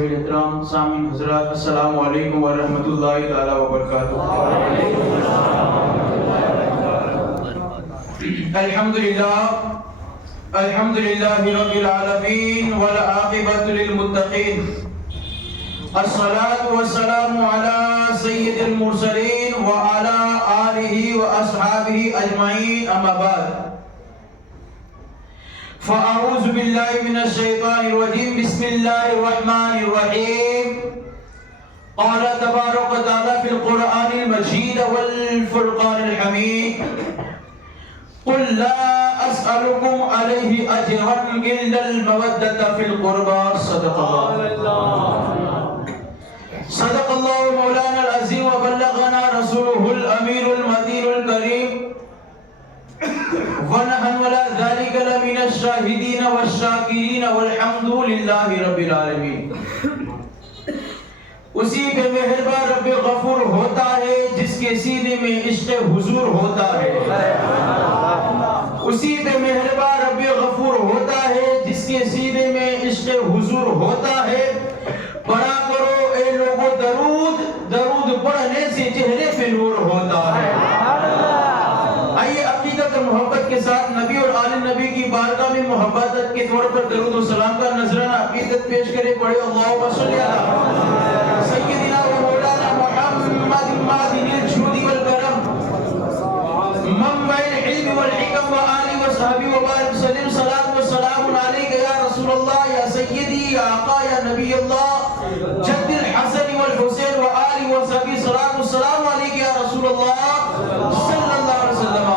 ذوی احترام سامعین حضرات، السلام علیکم ورحمۃ اللہ تعالی وبرکاتہ۔ الحمد للہ رب العالمین والعاقبۃ للمتقین، الصلاة والسلام علی سید المرسلین وعلی آلہ واصحابہ اجمعین، اما بعد فاعوذ باللہ من الشیطان الرجیم، بسم اللہ الرحمن الرحیم۔ قال تبارک و تعالی فی القرآن المجید والفرقان الحمید، قل لا اسألكم علیہ اجرا الا المودۃ فی القربى، صدق اللہ مولانا العظیم وبلغنا رسولہ الامین المتین الکریم، ونحن ولا ذلك لمن الشاہدین والشاکرین والحمد للہ رب العالمین۔ اسی پہ مہربان رب غفور ہوتا ہے جس کے سینے میں عشق حضور ہوتا ہے، اسی پہ مہربان رب غفور ہوتا ہے جس کے سینے میں عشق حضور ہوتا ہے۔ پڑھا کرو اے لوگو درود، درود پڑھنے سے چہرے پہ نور ہوتا ہے۔ آئیے عقیدت اور محبت کے ساتھ نبی اور آل نبی کی بارگاہ میں محبت کے طور پر درود و سلام کا نذرانہ عقیدت پیش کرے، پڑھے اللہم صلی علی سیدنا و مولانا محمد معدن الجود والکرم، منبع العلم والحکم وآلہ وصحبہ وبارک وسلم، صلاۃ و سلام علیک یا رسول اللہ، یا سیدی، یا آقا، یا نبی اللہ، جد الحسن والحسین وآلہ وصحبہ، صلاۃ و سلام علیک یا رسول اللہ صلی اللہ علیہ وسلم۔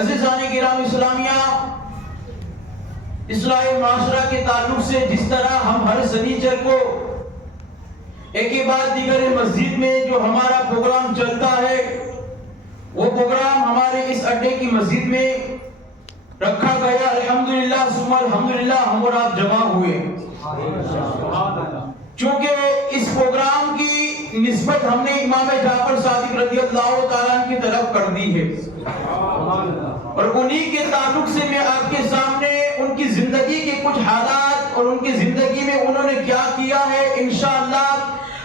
عزیزان کرام اسلامیہ، اصلاح معاشرہ کے تعلق سے جس طرح ہم ہر سنیچر کو ایک کے بعد دیگر مسجد میں جو ہمارا پروگرام چلتا ہے، وہ پروگرام ہمارے اس اڈے کی مسجد میں رکھا گیا، الحمدللہ ثم الحمدللہ ہم اور آپ جمع ہوئے۔ چونکہ اس پروگرام کی نسبت ہم نے امام جعفر صادق رضی اللہ تعالیٰ عنہ کی طرف کر دی ہے، اور انہی کے تعلق سے میں آپ کے سامنے ان کی زندگی کے کچھ حالات اور ان کی زندگی میں انہوں نے کیا کیا ہے انشاءاللہ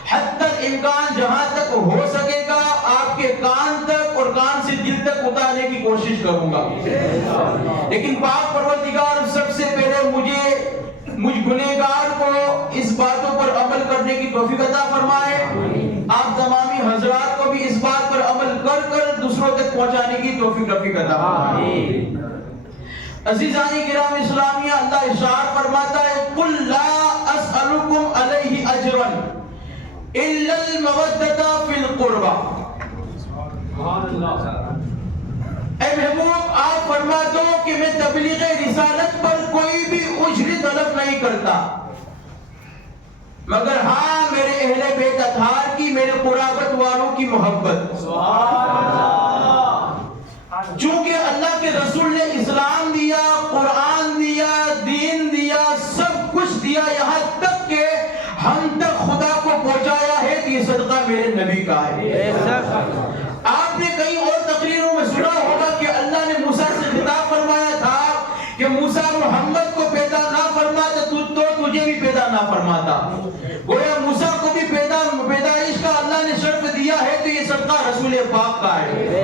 حتی الامکان جہاں تک ہو سکے گا آپ کے کان تک اور کان سے دل تک اتارنے کی کوشش کروں گا۔ لیکن پاک پروردگار سب سے پہلے مجھ گنہگار کو اس باتوں پر عمل کرنے کی توفیق عطا فرمائے، آپ تمامی حضرات کو بھی اس بات پر عمل کر کر دوسروں تک پہنچانے کی توفیق عطا فرمائے۔ عزیزان کرام اسلامیہ، اللہ ارشاد فرماتا ہے قل لا اسألكم علیہ اجرا الا المودۃ فی القربى۔ اے محبوب آپ فرما دو کہ میں تبلیغ رسالت پر کوئی بھی اجر طلب نہیں کرتا، مگر ہاں میرے اہل بیت اطہار کی، میرے قرابت والوں کی محبت۔ چونکہ اللہ کے رسول نے اسلام دیا، قرآن دیا، دین دیا، سب کچھ دیا، یہاں تک کہ ہم تک خدا کو پہنچایا ہے کہ یہ صدقہ میرے نبی کا ہے۔ آپ نے کئی اور تقریروں میں سنا ہوگا کہ اللہ نے موسیٰ سے خطاب فرمایا تھا کہ موسیٰ محمد کو پیدا نہ فرماتا تو تجھے بھی پیدا نہ فرماتا۔ گویا موسیٰ کو بھی پیدائش کا اللہ نے شرف دیا ہے تو یہ صدقہ رسول پاک کا ہے۔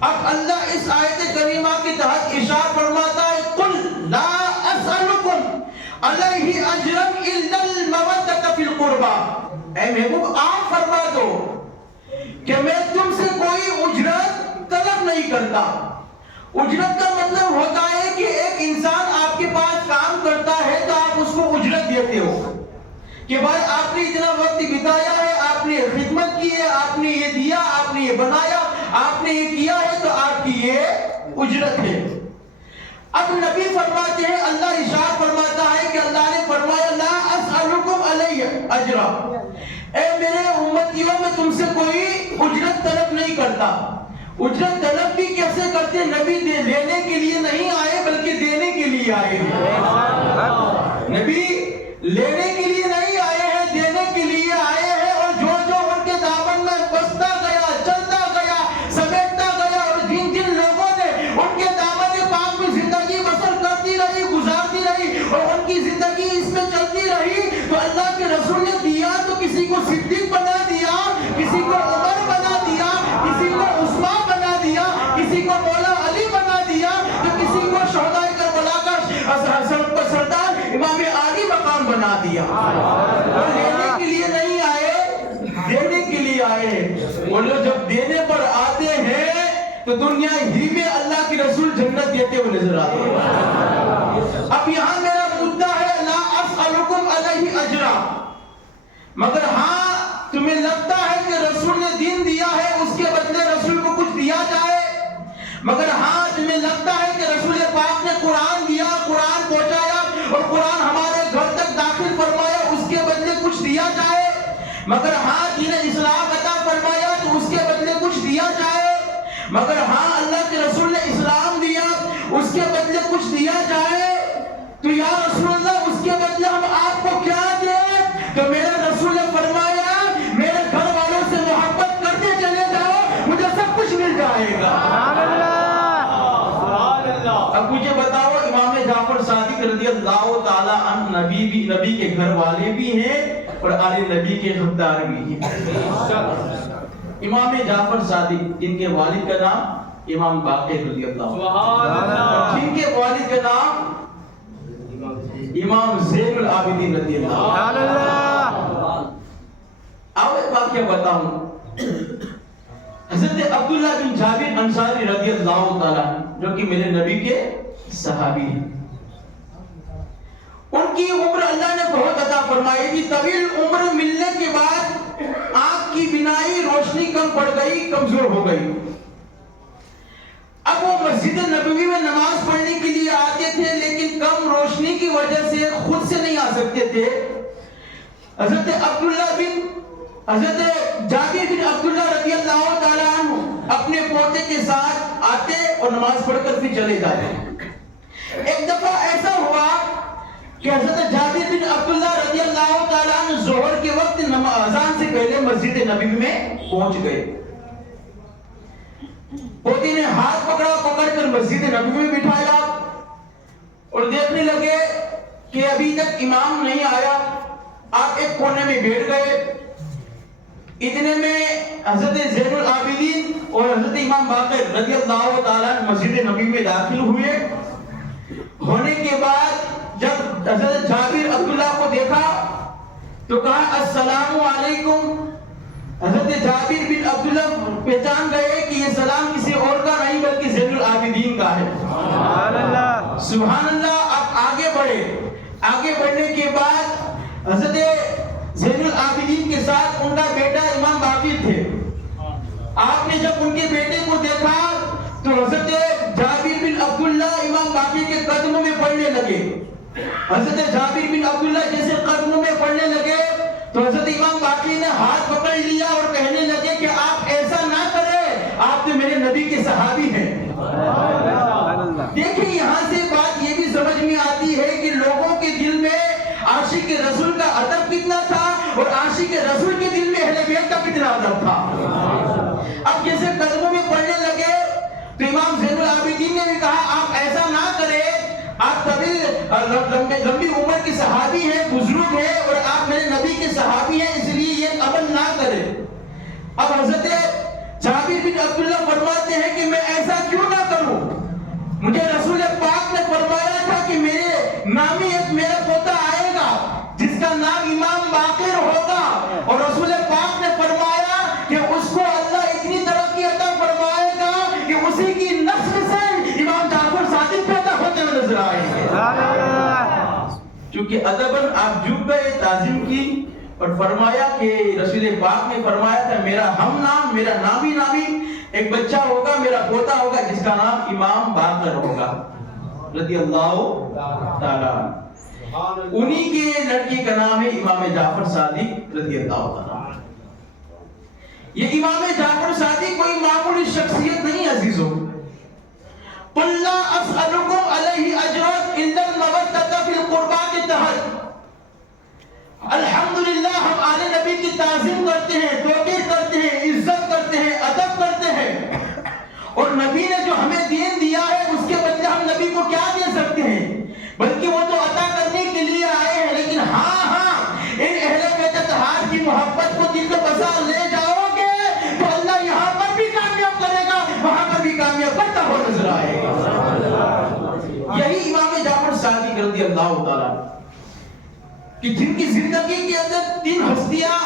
اب اللہ اس آیت کریمہ کی تحت ارشاد فرماتا ہے قل لا اسألكم علیہ اجرا الا المودۃ فی القربى۔ اے محبوب آپ فرما دو کہ میں تم سے کوئی اجرت طلب نہیں کرتا۔ اجرت کا مطلب ہوتا ہے کہ ایک انسان آپ کے پاس کام کرتا ہے تو آپ اس کو اجرت دیتے ہو کہ بھائی آپ نے اتنا وقت بتایا ہے، آپ نے خدمت کی ہے، آپ نے یہ دیا، آپ نے یہ بنایا، آپ نے یہ کیا ہے تو آپ کی یہ اجرت ہے۔ اب نبی فرماتے ہیں، اللہ ارشاد فرماتا ہے کہ اللہ نے فرمایا لا اسألكم علیہ اجرا، اے میرے امتیوں میں تم سے کوئی اجرت طلب نہیں کرتا۔ اجرت طلب بھی کیسے کرتے؟ نبی لینے کے لیے نہیں آئے بلکہ دینے کے لیے آئے ہیں۔ نبی لینے کے لیے نہیں آئے ہیں، دینے کے لیے آئے ہیں، اور جو ان کے دامن میں بستا گیا، چلتا گیا، سمیٹتا گیا، اور جن لوگوں نے ان کے دامن پاک میں زندگی بسر کرتی رہی، گزارتی رہی، اور ان کی زندگی اس میں چلتی رہی، بنا دیا. وہ لینے کے لیے نہیں آئے, دینے کے لیے آئے. وہ لوگ جب دینے پر آتے ہیں تو دنیا ہی میں اللہ کے رسول جنت دیتے ہوئے نظر آتے ہیں. اب یہاں میرا مدعا ہے لا اسألکم علیہ اجرا, مگر ہاں تمہیں لگتا ہے کہ رسول نے دین دیا ہے اس کے بدلے رسول کو کچھ دیا جائے, مگر ہاں تمہیں لگتا ہے کہ رسول پاک نے قرآن دیا, قرآن پہنچایا اور قرآن ہمارے گھر تک داخل فرمایا, اس کے بدلے کچھ دیا جائے, مگر ہاں دین اسلام عطا فرمایا تو اس کے بدلے کچھ دیا جائے, مگر ہاں اللہ کے رسول نے اسلام دیا اس کے بدلے کچھ دیا جائے, تو یا رسول اللہ اس کے بدلے ہم آپ کو کیا دیں؟ تو میرے رسول نے فرمایا میرے گھر والوں سے محبت کرتے چلے جاؤ, مجھے سب کچھ مل جائے گا. اب مجھے بتاؤ, امام جعفر صادق رضی اللہ تعالی عنہ نبی کے گھر والے بھی ہیں اور آل نبی کے خدار بھی ہیں. امام جعفر صادق جن کے والد کا نام امام باقر رضی اللہ عنہ, جن کے والد کا نام امام زین العابدین رضی اللہ عنہ. اب ایک واقعہ بتاؤں. حضرت عبداللہ بن جابر انصاری رضی اللہ تعالیٰ جو کہ میرے نبی کے صحابی ہیں, ان کی عمر اللہ نے بہت عطا فرمائی تھی. طویل عمر ملنے کے بعد آنکھ کی بینائی روشنی کم پڑ گئی, کمزور ہو گئی. اب وہ مسجد نبوی میں نماز پڑھنے کے لیے آتے تھے لیکن کم روشنی کی وجہ سے خود سے نہیں آ سکتے تھے. حضرت جابر بن عبداللہ رضی اللہ تعالیٰ عنہ اپنے پوتے کے ساتھ آتے اور نماز پڑھ کر پھر چلے جاتے. ایک دفعہ ایسا ہوا کہ حضرت جابر بن عبداللہ رضی اللہ تعالیٰ عنہ ظہر کے وقت اذان سے پہلے مسجد نبوی میں پہنچ گئے. پوتے نے ہاتھ پکڑ کر مسجد نبوی میں بٹھایا اور دیکھنے لگے کہ ابھی تک امام نہیں آیا. آپ ایک کونے میں بیٹھ گئے. اتنے میں حضرت زین العابدین اور حضرت امام باقر رضی اللہ تعالیٰ مسجد نبوی میں داخل ہوئے. ہونے کے بعد جب حضرت جابر عبداللہ کو دیکھا تو کہا السلام علیکم. حضرت جابر بن عبداللہ پہچان گئے کہ یہ سلام کسی اور کا نہیں بلکہ زین العابدین کا ہے. سبحان اللہ, سبحان اللہ. اب آگے بڑھے. آگے بڑھنے کے بعد حضرت زین العابدین کے ساتھ ان کا بیٹا امام باقر تھے. آپ نے جب ان کے بیٹے کو دیکھا تو حضرت جابر بن عبداللہ امام باقر کے قدموں میں پڑنے لگے. حضرت جابر بن عبداللہ جیسے قدموں میں پڑنے لگے تو حضرت امام باقر نے ہاتھ پکڑ لیا اور کہنے لگے کہ آپ ایسا نہ کریں, آپ تو میرے نبی کے صحابی ہیں. دیکھیں یہاں سے بات یہ بھی سمجھ میں آتی ہے کہ لوگوں کے دل میں عاشق رسول کا ادب کتنا تھا اور عاشق رسول کے دل میں اہل بیت کا کتنا ادب تھا. اب جیسے قدموں میں پڑھنے لگے تو امام زین العابدین نے بھی کہا آپ ایسا نہ کریں, آپ کبھی لمبی عمر کے صحابی ہیں, بزرگ ہیں اور آپ میرے نبی کے صحابی ہیں, اس لیے یہ عمل نہ کریں. اب حضرت جابر بن عبداللہ فرماتے ہیں کہ میں ایسا کیوں نہ کروں, مجھے رسول پاک نے فرمایا تھا کہ میرے نامی ایک میرا پوتا آئے گا جس کا نام امام باقر ہوگا, اور رسول پاک نے فرمایا کہ اس کو اللہ اتنی ترقی عطا فرمائے گا کہ اسی کی نسل سے امام جعفر صادق پیدا ہوتے ہوئے نظر آئیں گے. چونکہ ادباً آپ جھک گئے, تعظیم کی اور فرمایا کہ رسول پاک نے فرمایا تھا میرا ہم نام, میرا نامی ایک بچہ ہوگا, میرا پوتا ہوگا جس کا نام امام باقر ہوگا رضی اللہ تعالیٰ. انہی کے لڑکی کا نام ہے امام جعفر صادق رضی اللہ تعالیٰ. یہ امام جعفر صادق کوئی معمولی شخصیت نہیں عزیزو. قُلْ لَا أَسْأَلُكُمْ عَلَيْهِ أَجْرًا إِلَّا الْمَوَدَّةَ فِي الْقُرْبَى کے تحت الحمدللہ ہم آل نبی کی تعظیم کرتے ہیں, توقیر کرتے ہیں, عزت کرتے ہیں, ادب کرتے ہیں, اور نبی نے جو ہمیں دین دیا ہے اس کے بدلے ہم نبی کو کیا دے سکتے ہیں, بلکہ وہ تو عطا کرنے کے لیے آئے ہیں. لیکن ہاں ان اہل بیت اطہار کی محبت کو دل میں بسا لے جاؤ گے تو اللہ یہاں پر بھی کامیاب کرے گا, وہاں پر بھی کامیاب کرتا ہوا نظر آئے گا. یہی امام جعفر صادق رضی اللہ تعالیٰ. کہ جن کی زندگی کے اندر 3 ہستیاں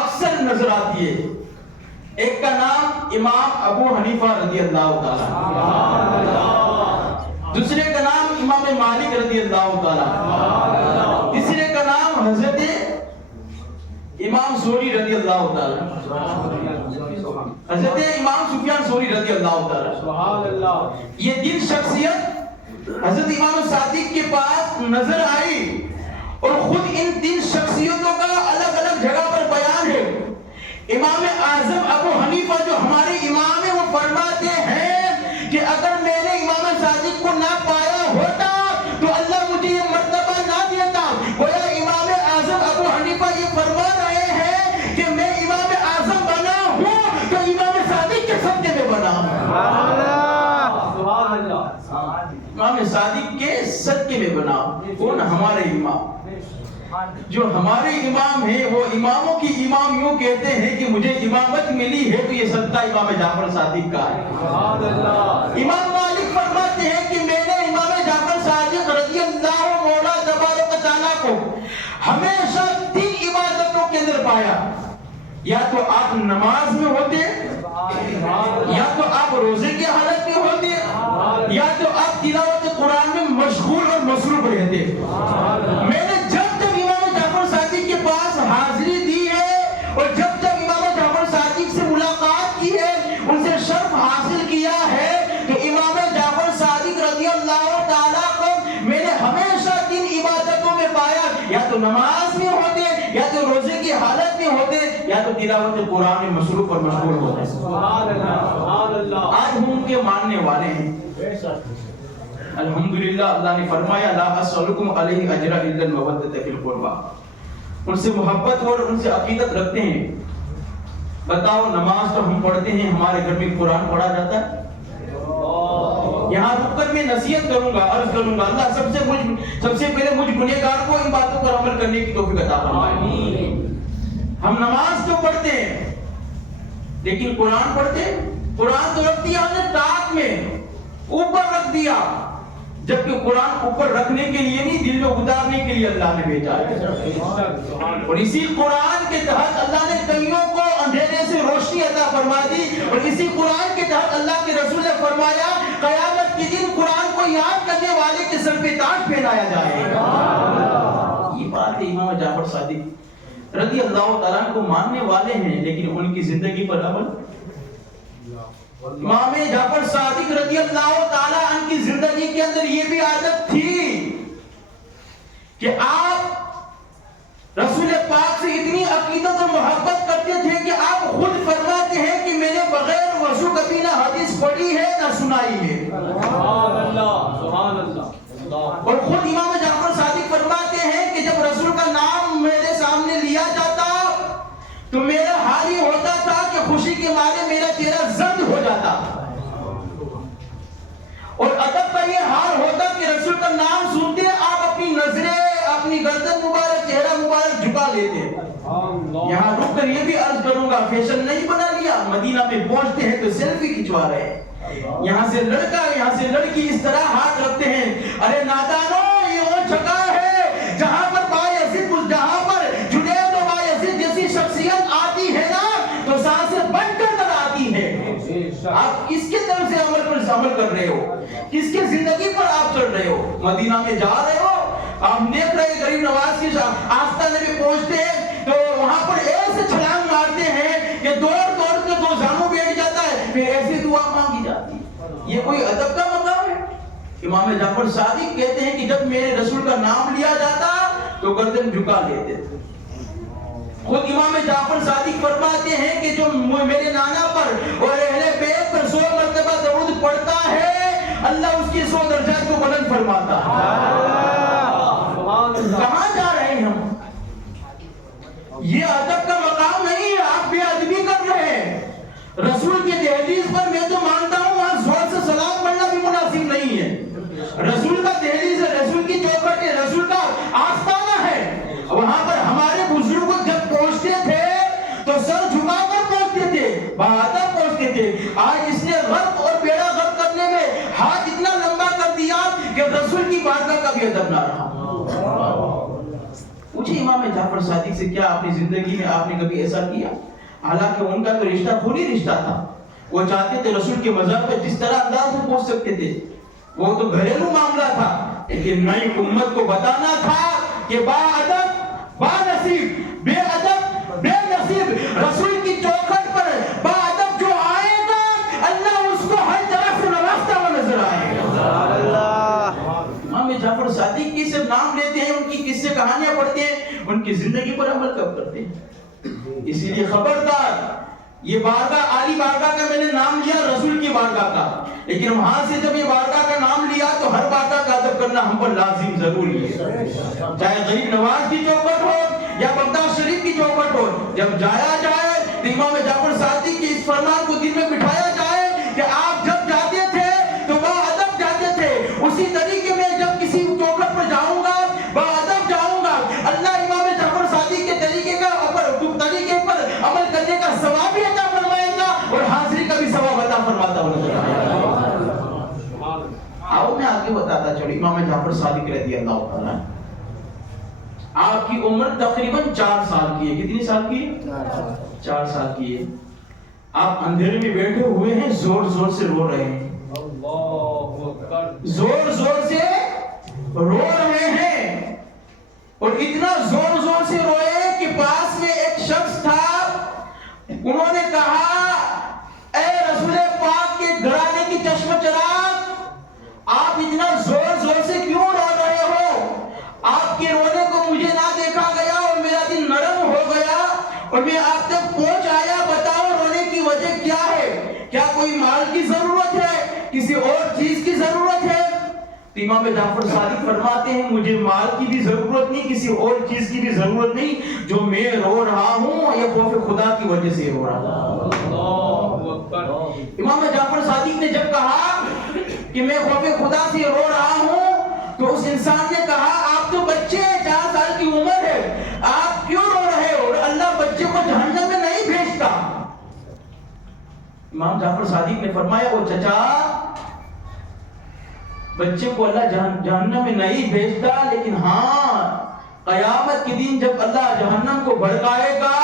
اکثر نظر آتی ہے. ایک کا نام امام ابو حنیفہ رضی اللہ تعالی، دوسرے کا نام امام مالک رضی اللہ تعالی، تیسرے کا نام حضرت امام ثوری رضی اللہ تعالی، حضرت امام سفیان ثوری رضی اللہ تعالی. یہ 3 شخصیت حضرت امام صادق کے پاس نظر آئی اور خود ان 3 شخصیتوں کا الگ الگ جگہ پر بیان ہے. امام اعظم ابو حنیفہ جو ہمارے امام ہیں وہ فرماتے ہیں کہ اگر میں نے امام صادق کو نہ پایا ہوتا تو اللہ مجھے یہ مرتبہ نہ دیتا. گویا امام اعظم ابو حنیفہ یہ فرما رہے ہیں کہ میں امام اعظم بنا ہوں تو امام صادق کے صدقے میں بنا ہوں. امام صادق کے صدقے میں بنا ہوں. کون؟ ہمارے امام. جو ہمارے امام ہیں وہ اماموں کی امام یوں کہتے ہیں کہ مجھے امامت ملی ہے تو یہ صدقہ امام جعفر صادق کا ہے. امام مالک فرماتے ہیں کہ میں نے امام جعفر صادق رضی اللہ مولا تبارک و تعالیٰ کو ہمیشہ 3 عبادتوں کے اندر پایا. یا تو آپ نماز میں ہوتے، یا تو آپ روزے کی حالت میں ہوتے، یا تو آپ تلاوت قرآن میں مشغول اور مصروف رہتے. میں نے جب امام جعفر صادق کے پاس حاضری دی ہے اور جب امام جعفر صادق سے ملاقات کی ہے، ان سے شرف حاصل کیا ہے، تو امام جعفر صادق رضی اللہ تعالیٰ کو میں نے ہمیشہ 3 عبادتوں میں پایا. یا تو نماز میں ہوتے، یا تو روزے کی حالت میں ہوتے، یا تو تلاوت قرآن میں مصروف اور مشغول ہوتے. آج ہم ان کے ماننے والے ہیں. الحمدللہ اللہ نے فرمایا لا اسألکم علیہ اجرا الا المودۃ فی القربى. ان سے محبت اور ان سے عقیدت رکھتے ہیں. بتاؤ نماز تو ہم پڑھتے ہیں، ہمارے گھر میں قرآن پڑھا جاتا ہے؟ یہاں رک کر میں نصیحت کروں گا، عرض کروں گا اللہ سب سے پہلے مجھ گنہگار کو ان باتوں پر عمل کرنے کی توفیق عطا فرمائے. ہم نماز تو پڑھتے ہیں لیکن قرآن پڑھتے ہیں؟ قرآن تو رکھ دیا ہم نے ٹاپ میں، اوپر رکھ دیا، جبکہ قرآن اوپر رکھنے کے لیے نہیں، دل میں اتارنے کے لیے اللہ نے بھیجا ہے. اور اسی قرآن کے تحت اللہ نے کئیوں کو اندھیرے سے روشنی عطا فرما دی. اور اسی قرآن کے تحت اللہ کے رسول نے فرمایا قیامت کے دن قرآن کو یاد کرنے والے کے سر پہ تاج پہنایا جائے گا. یہ بات ہے. امام جعفر صادق رضی اللہ تعالیٰ کو ماننے والے ہیں لیکن ان کی زندگی پر عمل. امام جعفر صادق رضی اللہ تعالیٰ عنہ کی زندگی کے اندر یہ بھی عادت تھی کہ آپ رسول پاک سے اتنی عقیدت اور محبت کرتے تھے کہ آپ خود فرماتے ہیں کہ میں نے بغیر وضو کبھی نہ حدیث پڑھی ہے نہ سنائی ہے. اور خود امام جعفر صادق فرماتے ہیں کہ جب رسول کا نام میرے سامنے لیا جاتا تو میرا حال یہ ہوتا تھا کہ خوشی کے مارے میرا چہرہ زرد ہو جاتا، اور ادب کا یہ حال ہوتا کہ رسول کا نام سنتے آپ اپنی نظریں، اپنی گردن مبارک، چہرہ مبارک جھکا لیتے. یہاں رک کر یہ بھی عرض کروں گا، فیشن نہیں بنا لیا، مدینہ میں پہنچتے ہیں تو سیلفی کھنچوا رہے ہیں. یہاں سے لڑکا، یہاں سے لڑکی اس طرح ہاتھ رکھتے ہیں. ارے نادانو، یہ وہ جگہ ہے جہاں پر بایزید، جہاں پر جنید و بایزید جیسی شخصیت آتی ہے نا تو سانسیں بند کر کر آتی ہے. آپ کس کے طرف سے عمل کر رہے ہو؟ کس کے زندگی پر آپ چڑھ رہے ہو؟ مدینہ میں جا رہے ہو، آپ دیکھ رہے غریب نواز کی آستانے میں پہنچتے ہیں تو وہاں پر ایسے چھلانگ مارتے ہیں کہ دوڑ دوڑ کے 2 زانو بیٹھ جاتا ہے، پھر ایسی دعا مانگی جاتی ہے. یہ کوئی ادب کا مقام ہے؟ امام جعفر صادق کہتے ہیں کہ جب میرے رسول کا نام لیا جاتا تو گردن جھکا لیتے تھے. خود امام جعفر صادق فرماتے ہیں کہ جو میرے نانا پر اور اہل بیت پر 100 مرتبہ درود پڑھتا ہے اللہ اس کی 100 درجات کو بلند فرماتا ہے. کہاں جا رہے ہیں ہم؟ یہ ادب کا مقام نہیں ہے، آپ بے ادبی کر رہے ہیں. رسول کی دہلیز پر میں تو مانتا ہوں وہاں زور سے سلام پڑھنا بھی مناسب نہیں ہے. رسول کا دہلیز ہے، رسول کی چوکھٹ ہے، رسول کا آستانہ ہے. وہاں پر ہمارے بزرگ جب پہنچتے تھے تو سر جھکا کر پہنچتے تھے، بہادر پہنچتے تھے. آج اس نے غرق اور بیڑا غرق کرنے میں ہاتھ اتنا لمبا کر دیا کہ رسول کی بارگاہ کا بھی ادب نہ رہا. پوچھے امام جعفر صادق سے کیا اپنی زندگی میں آپ نے کبھی ایسا کیا؟ حالانکہ ان کا تو رشتہ خونی رشتہ تھا، وہ چاہتے تھے رسول کے مزار پہ جس طرح انداز میں پہنچ سکتے تھے، وہ تو گھریلو معاملہ تھا، لیکن نئی امت کو بتانا تھا کہ با ادب با نصیب، بے ادب بے نصیب رسول کی چوکھٹ پر با ادب جو آئے گا اللہ اس کو ہر طرح سے نوازتا ہوا نظر آئے گا۔ امام جعفر صادق کی صرف نام لیتے ہیں، ان کی قصے کہانیاں پڑھتے ہیں، ان کی زندگی پر عمل کب کرتے ہیں؟ اسی لیے خبردار، یہ بارگاہ عالی بارگاہ کا میں نے نام لیا رسول کی بارگاہ کا، لیکن وہاں سے جب یہ بارگاہ کا نام لیا تو ہر بارگاہ کا ادب کرنا ہم پر لازم ضروری ہے، چاہے غریب نواز کی چوکھٹ ہو یا بغداد شریف کی چوکھٹ ہو، جب جایا جائے تو امام جعفر صادق کے اس فرمان کو دل میں بٹھایا جائے کہ آپ جب جاتے تھے تو با ادب جاتے تھے، اسی طریقے میں جب کسی چوکھٹ پر جاؤں گا با ادب جاؤں گا، اللہ امام جعفر صادق کے طریقے پر عمل کرنے کا ثواب بھی عطا فرمائے گا اور حاضری کا بھی ثواب عطا فرماتا ہوا۔ آؤ میں آگے بتاتا چلو، امام جعفر صادق رضی اللہ تعالیٰ آپ کی عمر تقریباً 4 سال کی ہے۔ کتنی سال کی ہے؟ 4 سال کی ہے۔ آپ اندھیرے میں بیٹھے ہوئے ہیں، زور زور سے رو رہے ہیں، زور زور سے رو رہے ہیں، اور اتنا زور زور سے روئے کہ پاس میں ایک شخص تھا، انہوں نے کہا اے رسول پاک کے گھرانے کی چشم چراغ، آپ اتنا زور زور سے کیوں رو رہے ہو؟ آپ کے رونے کو مجھے نہ دیکھا گیا اور میرا دل نرم ہو گیا اور میں آپ تک پہنچ آیا، بتاؤ رونے کی وجہ کیا ہے؟ کیا کوئی مال کی ضرورت ہے؟ کسی اور چیز کی ضرورت ہے؟ تو امام جعفر صادق فرماتے ہیں مجھے مال کی بھی ضرورت نہیں، کسی اور چیز کی بھی ضرورت نہیں، جو میں رو رہا ہوں یہ خوف خدا کی وجہ سے رو رہا ہوں۔ امام جعفر صادق نے جب کہا کہ میں خوف خدا سے رو رہا ہوں تو اس انسان نے کہا آپ تو بچے ہیں، 4 سال کی عمر ہے، آپ کیوں رو رہے ہو؟ اللہ بچے کو جہنم میں نہیں بھیجتا۔ امام جعفر صادق نے فرمایا وہ چچا، بچے کو اللہ جہنم میں نہیں بھیجتا، لیکن ہاں قیامت کے دن جب اللہ جہنم کو بھڑکائے گا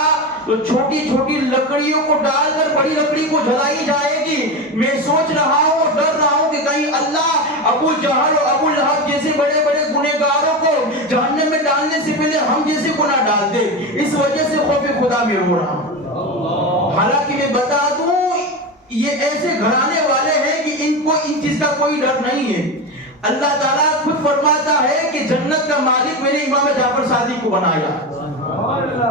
تو چھوٹی چھوٹی لکڑیوں کو ڈال کر بڑی لکڑی کو جلائی جائے گی۔ میں سوچ رہا ہوں، ڈر رہا ہوں کہ کہیں اللہ ابو جہل اور ابو لہب جیسے بڑے بڑے گنہگاروں کو جہنم میں ڈالنے سے پہلے ہم جیسے کو نہ ڈال دے، اس وجہ سے خوف خدا میں رو رہا ہوں۔ حالانکہ میں بتا دوں یہ ایسے گھرانے والے ہیں کہ ان کو ان چیز کا کوئی ڈر نہیں ہے۔ اللہ تعالیٰ خود فرماتا ہے کہ جنت کا مالک میں نے امام جعفر صادق کو بنایا۔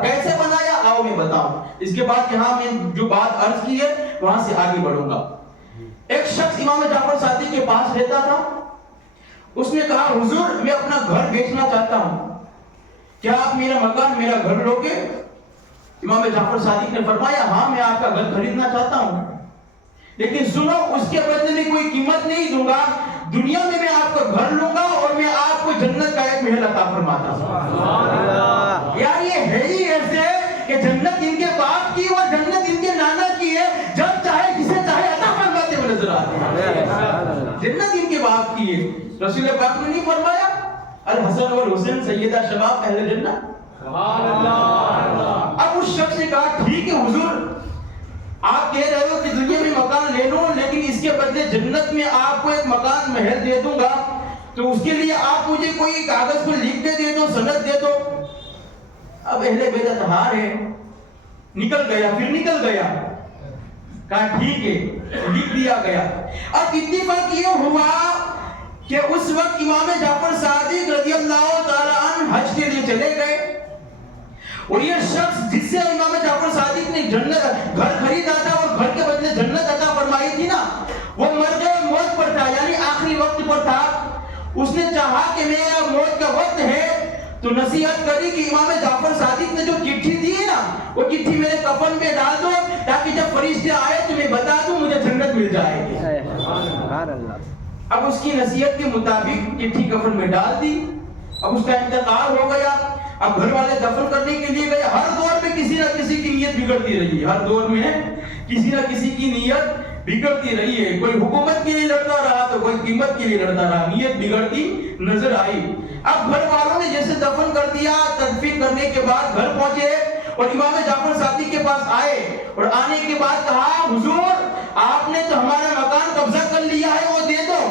کیسے بنایا؟ آؤ میں بتاؤں، اس کے بعد یہاں میں جو بات عرض کی ہے وہاں سے آگے بڑھوں گا۔ ایک شخص امام جعفر صادق کے پاس رہتا تھا، اس نے کہا حضور میں اپنا گھر بیچنا چاہتا ہوں، کیا آپ میرا مکان میرا گھر لو گے؟ امام جعفر صادق نے فرمایا ہاں میں آپ کا گھر خریدنا چاہتا ہوں، لیکن سنو اس کے بدلے میں کوئی قیمت نہیں دوں گا، دنیا میں آپ کا گھر لوں گا اور میں آپ کو جنت کا ایک محل عطا فرماتا ہوں۔ یار یہ ہے ہی ایسے کہ جنت ان کے باپ کی اور جنت ان کے نانا کی ہے، جب چاہے جسے چاہے عطا فرماتے ہوئے نظر آتے ہیں۔ جنت ان کے باپ کی ہے، رسول پاک نے نہیں فرمایا الحسن والحسین سیدہ شباب اہل جنت؟ اب اس شخص نے کہا ٹھیک ہے حضور، آپ کہہ رہے ہو کہ دنیا میں مکان لے لو لیکن اس کے بدلے جنت میں آپ کو ایک مکان محل دے دوں گا، تو اس کے لیے آپ مجھے کوئی کاغذ کو لکھ کے دے دو، سند دے دو۔ اب اہل بیت ہار ہے، نکل گیا، پھر نکل گیا، کہا ٹھیک ہے لکھ دیا گیا۔ اب اتفاق یہ ہوا کہ اس وقت امام جعفر صادق رضی اللہ تعالیٰ عنہ حج کے لیے چلے گئے، اور یہ شخص جس سے امام جعفر صادق نے جنت گھر خریدا تھا اور گھر کے بدلے جنت عطا فرمائی تھی نا، وہ مر گئے، موت پر تھا، یعنی آخری وقت پر تھا۔ اس نے چاہا کہ میرا موت کا وقت ہے تو نصیحت کری کہ امام جعفر صادق نے جو چٹھی دی ہے نا وہ چٹھی میرے کفن میں ڈال دو تاکہ جب فرشتے آئے تو میں بتا دوں مجھے جنت مل جائے گی۔ اب اس کی نصیحت کے مطابق چٹھی کفن میں ڈال دی۔ اب اس کا انتقال ہو گیا، اب گھر والے دفن کرنے کے لیے گئے۔ ہر دور میں کسی نہ کسی کی نیت بگڑتی رہی ہے، ہر دور میں کسی نہ کسی کی نیت بگڑتی رہی ہے، کوئی حکومت کے لیے لڑتا رہا تو کوئی قیمت کے لیے لڑتا رہا، نیت بگڑتی نظر آئی۔ اب گھر والوں نے جیسے دفن کر دیا، تدفین کرنے کے بعد گھر پہنچے اور امام جعفر صادق کے پاس آئے اور آنے کے بعد کہا حضور آپ نے تو ہمارا مکان قبضہ کر لیا ہے، وہ دے دو۔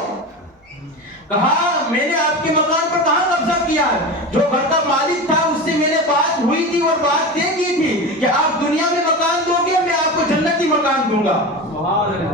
کہا میں نے آپ کے مکان پر کہاں قبضہ کیا ہے، جو گھر کا مالک تھا اس سے میں نے بات ہوئی تھی اور بات طے کی تھی کہ آپ دنیا میں مکان دو گے، میں آپ کو جنتی مکان دوں گا۔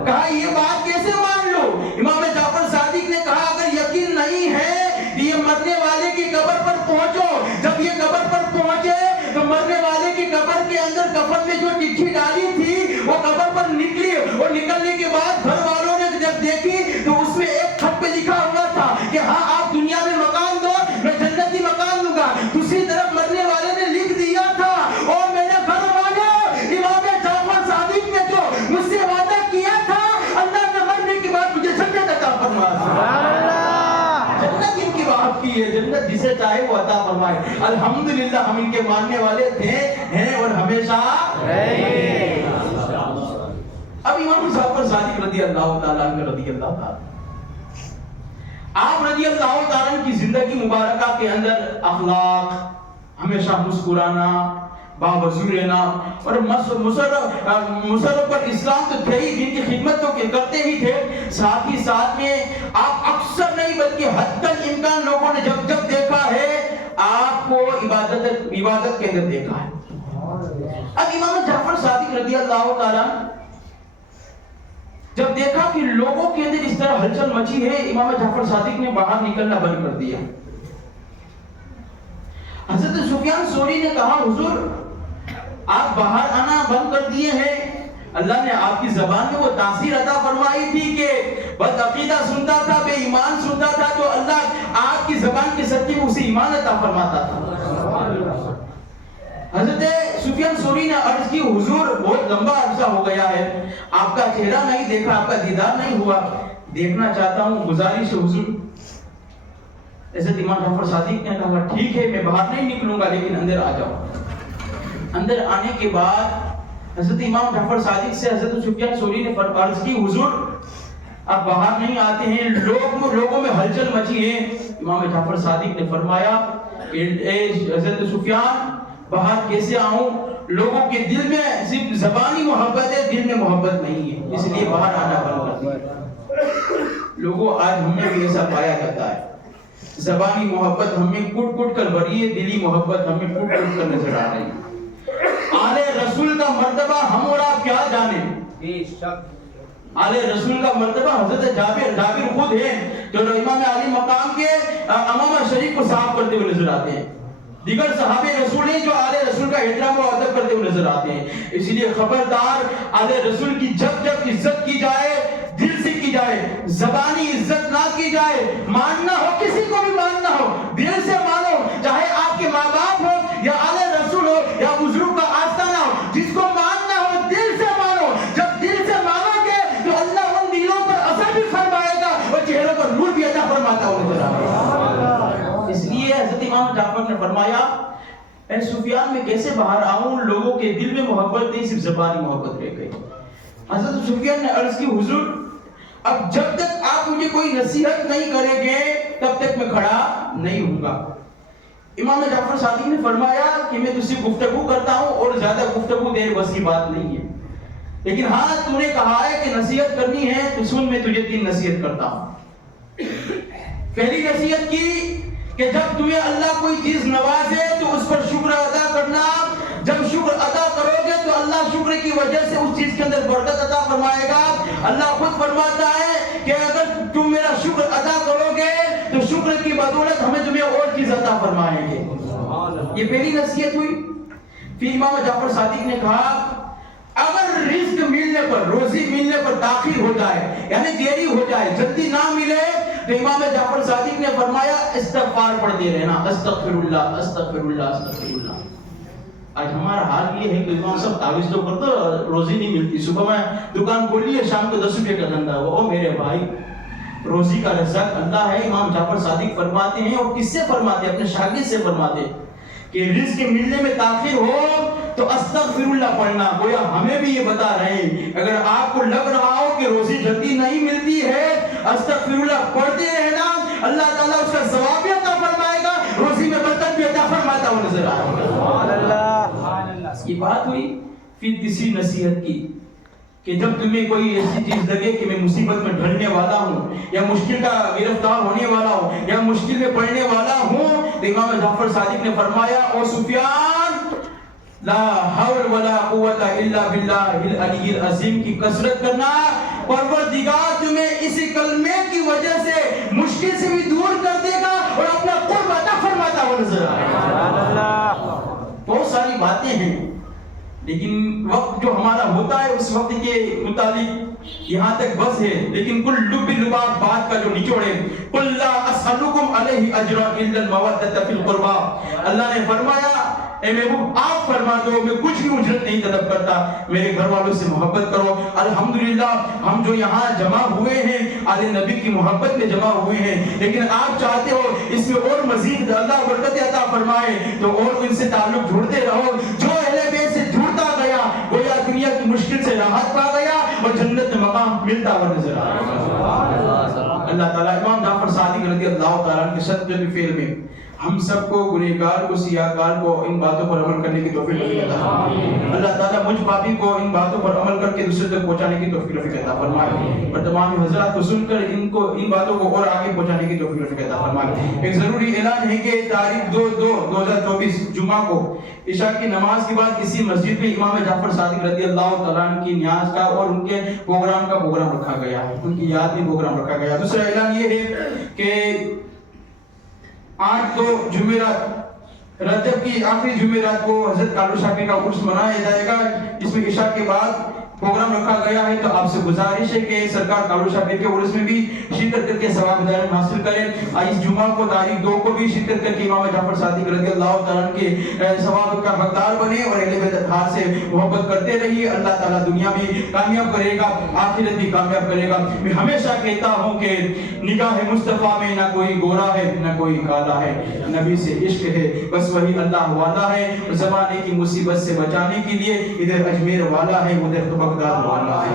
کہا یہ بات کیسے مان لو؟ امام جعفر صادق نے کہا اگر یقین نہیں ہے تو یہ مرنے والے کی قبر پر پہنچو۔ جب یہ قبر پر پہنچے تو مرنے والے کی قبر کے اندر کفن میں جو چٹھی ڈالی تھی وہ قبر پر نکلی اور نکلنے کے بعد گھر والوں نے جب دیکھی تو اس میں ایک خط پہ لکھا ہوا تھا کہ ہاں آپ دنیا میں مکان دو، میں جنتی مکان دوں گا۔ دوسری طرف مرنے والے نے لکھ دیا تھا اور میرے گھر والوں امام جعفر صادق نے جو مجھ سے وعدہ کیا تھا اللہ نے مرنے کے بعد مجھے جنت عطا فرمایا۔ جنت ان کی بات کی ہے، جنت جسے چاہے وہ عطا فرمائے۔ الحمدللہ ہم ان کے ماننے والے تھے، ہیں اور ہمیشہ رہیں گے۔ اب امام جعفر صادق رضی اللہ تعالیٰ عنہ رضی اللہ تعالیٰ آپ رضی اللہ تعالیٰ عنہ کی زندگی مبارکہ کے اندر اخلاق، ہمیشہ مسکرانا، باوضو رہنا اور مسرت پر اسلام تو تھے ہی، دین کی خدمت تو کرتے ہی تھے، ساتھ ہی ساتھ میں آپ اکثر نہیں بلکہ حتی الامکان لوگوں نے جب جب دیکھا ہے آپ کو عبادت کے اندر دیکھا ہے۔ اب امام جعفر صادق رضی اللہ تعالیٰ جب دیکھا کہ لوگوں کے اندر اس طرح ہلچل مچی ہے، امام جعفر صادق نے باہر نکلنا بند کر دیا۔ حضرت سفیان ثوری نے کہا حضور آپ باہر آنا بند کر دیے ہیں، اللہ نے آپ کی زبان میں وہ تاثیر عطا فرمائی تھی کہ بد عقیدہ سنتا تھا، بے ایمان سنتا تھا تو اللہ آپ کی زبان کے صدقے میں اسے ایمان عطا فرماتا تھا۔ حضرت سفیان ثوری نے عرض کی حضور بہت لمبا عرصہ ہو گیا ہے، آپ کا چہرہ نہیں دیکھا، آپ کا دیدار نہیں ہوا، دیکھنا چاہتا ہوں، گزارش ہے حضور۔ حضرت امام جعفر صادق نے کہا ٹھیک ہے میں باہر نہیں نکلوں گا لیکن اندر آ جاؤ۔ اندر آنے کے بعد حضرت امام جعفر صادق سے حضرت سفیان ثوری نے عرض کی حضور آپ باہر نہیں آتے ہیں، لوگوں میں ہلچل مچی ہے۔ امام جعفر صادق نے فرمایا کہ اے حضرت سفیان باہر کیسے آؤں، لوگوں کے دل میں صرف زبانی محبت ہے، دل میں محبت نہیں ہے، اس لیے باہر آنا بند کر دیا۔ لوگوں آج ہم میں بھی ایسا پایا جاتا ہے، زبانی محبت ہمیں کٹ کٹ کر بھری ہے، دلی محبت ہمیں کٹ کٹ کر نظر آ رہی ہے۔ آل رسول کا مرتبہ ہم اور آپ کیا جانیں، آل رسول کا مرتبہ حضرت جابر خود ہیں جو امام علی مقام کے امامہ شریف کو صاف کرتے ہوئے نظر آتے ہیں، دیگر صحابہ رسول ہیں جو آل رسول کا احترام و ادب کرتے ہوئے نظر آتے ہیں۔ اس لیے خبردار آل رسول کی جب جب عزت کی جائے دل سے کی جائے، زبانی عزت نہ کی جائے، ماننا ہو کسی کو بھی ماننا ہو دل سے مانو، چاہے آپ کے ماں باپ ہو یا آل رسول ہو یا بزرگ کا آستانہ ہو، جس کو ماننا ہو دل سے مانو۔ جب دل سے مانو گے تو اللہ ان دلوں پر اثر بھی فرمائے گا اور چہروں پر نور بھی عطا فرماتا ہوا۔ اس لیے حضرت امام جعفر نے فرمایا اے سفیان میں کیسے باہر آؤں، لوگوں کے دل میں محبت نہیں صرف زبانی محبت رہ گئی۔ حضرت سفیان نے عرض کی حضور اب جب تک آپ مجھے کوئی نصیحت نہیں کریں گے تب تک میں کھڑا نہیں ہوں گا۔ امام جعفر صادق نے فرمایا کہ میں تجھ سے گفتگو کرتا ہوں اور زیادہ گفتگو دیر بس کی بات نہیں ہے، لیکن ہاں تو نے کہا ہے کہ نصیحت کرنی ہے تو سن، میں تجھے 3 نصیحت کرتا ہوں۔ پہلی نصیحت کی کہ جب تمہیں اللہ کوئی چیز نوازے تو اس پر شکر ادا کرنا، جب شکر ادا کرو گے تو اللہ شکر کی وجہ سے اس چیز کے اندر برکت عطا فرمائے گا۔ اللہ خود فرماتا ہے کہ اگر تم میرا شکر ادا کرو گے تو شکر کی بدولت ہمیں تمہیں اور چیز عطا فرمائیں گے۔ یہ پہلی نصیحت ہوئی۔ پھر امام جعفر صادق نے کہا اگر رزق ملنے پر، روزی ملنے پر تاخیر ہو جائے یعنی دیری ہو جائے، جلدی نہ ملے تو امام جعفر صادق نے فرمایا استغفار پڑھتے رہنا، استغفر اللہ استغفر اللہ استغفر اللہ۔ آج ہمارا حال یہ ہے کہ امام صاحب تعویذ تو کرتا روزی نہیں ملتی، صبح میں دکان کھولی ہے شام کو 10 روپے کا دھندا ہوا۔ او میرے بھائی روزی کا رزاق اللہ ہے۔ امام جعفر صادق فرماتے ہیں، اور کس سے فرماتے ہیں؟ اپنے شاگرد سے فرماتے ہیں کہ رزق ملنے میں تاخیر ہو تو استغفر اللہ پڑھنا۔ گویا ہمیں بھی یہ بتا رہے ہیں اگر آپ کو لگ رہا ہو کہ روزی جلدی نہیں ملتی ہے، استغفر اللہ پڑھتے رہنا اللہ تعالیٰ اس کا ثواب بھی عطا فرمائے گا، روزی میں برکت بھی عطا فرماتا ہوا نظر آئے گا۔ سبحان اللہ۔ یہ بات ہوئی پھر تیسری نصیحت کی کہ جب تمہیں کوئی ایسی چیز لگے کہ میں مصیبت میں ڈھلنے والا ہوں یا مشکل کا گرفتار ہونے والا ہوں یا مشکل میں پڑنے والا ہوں، تو امام جعفر صادق نے فرمایا او سفیان لا حول ولا قوت الا باللہ العلی العظیم کی کثرت کرنا، پروردگار تمہیں اسی کلمے کی وجہ سے مشکل سے بھی دور کر دے گا اور اپنا قرب عطا فرماتا ہوا نظر آئے گا۔ بہت ساری باتیں ہیں لیکن وقت جو ہمارا ہوتا ہے اس وقت کے متعلق یہاں تک بس ہے، لیکن کل لب لباب بات کا جو نچوڑ ہے، قل لا اسألکم علیہ اجرا الا المودۃ فی القربى، اللہ نے فرمایا اے محبوب آپ فرما دو میں کچھ بھی اجرت نہیں طلب کرتا، میرے گھر والوں سے محبت کرو۔ الحمدللہ ہم جو یہاں جمع ہوئے ہیں آل نبی کی محبت میں جمع ہوئے ہیں، لیکن آپ چاہتے ہو اس میں اور مزید اللہ برکت عطا فرمائے تو اور ان سے تعلق جوڑتے رہو۔ جو اہل بیت سے جڑتا گیا گویا دنیا کی مشکل سے راحت پا گیا اور جنت میں مقام ملتا ہوا نظر آئے گا۔ اللہ تعالیٰ امام جعفر صادق رضی اللہ تعالیٰ کے صدقے کے فعل میں ہم سب کو گنہگار کو سیاہکار کو ان باتوں پر عمل کرنے کی توفیق عطا فرمائے۔ اللہ تعالیٰ مجھ پاپی کو ان باتوں پر عمل کر کے دوسرے تک پہنچانے کی توفیق عطا فرمائے اور تمام حضرات کو سن کر ان باتوں کو اور آگے پہنچانے کی توفیق عطا فرمائے۔ ایک ضروری اعلان ہے کہ تاریخ 2/2/2024 جمعہ کو عشاء کی نماز کے بعد اسی مسجد میں امام جعفر صادق رضی اللہ تعالیٰ عنہ کی نیاز کا اور ان کے پروگرام کا پروگرام رکھا گیا ہے، ان کی یاد میں پروگرام رکھا گیا۔ دوسرا اعلان یہ ہے کہ آج تو جمعرات رجب کی آخری جمعرات کو حضرت کالو شاکر کا عرس منایا جائے گا، جس میں عشاء کے بعد پروگرام رکھا گیا ہے، تو آپ سے گزارش ہے کہ سرکار کالو شاکر کے عرس میں بھی شرکت کر کے ثواب دائم حاصل کریں۔ اس جمعہ کو تاریخ 2 کو بھی شرکت کر کے امام جعفر صادق رضی اللہ تعالیٰ عنہ کے ثواب کا حقدار بنے اور اہل بیت اطہار سے محبت کرتے رہیے۔ اللہ تعالیٰ دنیا بھی کامیاب کرے گا، آخرت بھی کامیاب کرے گا۔ میں ہمیشہ کہتا ہوں کہ نگاہ مصطفیٰ میں نہ کوئی گورا ہے نہ کوئی کالا ہے، نبی سے عشق ہے بس وہی اللہ والا ہے، زمانے کی مصیبت سے بچانے کے لیے ادھر اجمیر والا ہے ادھر تو بغداد والا ہے۔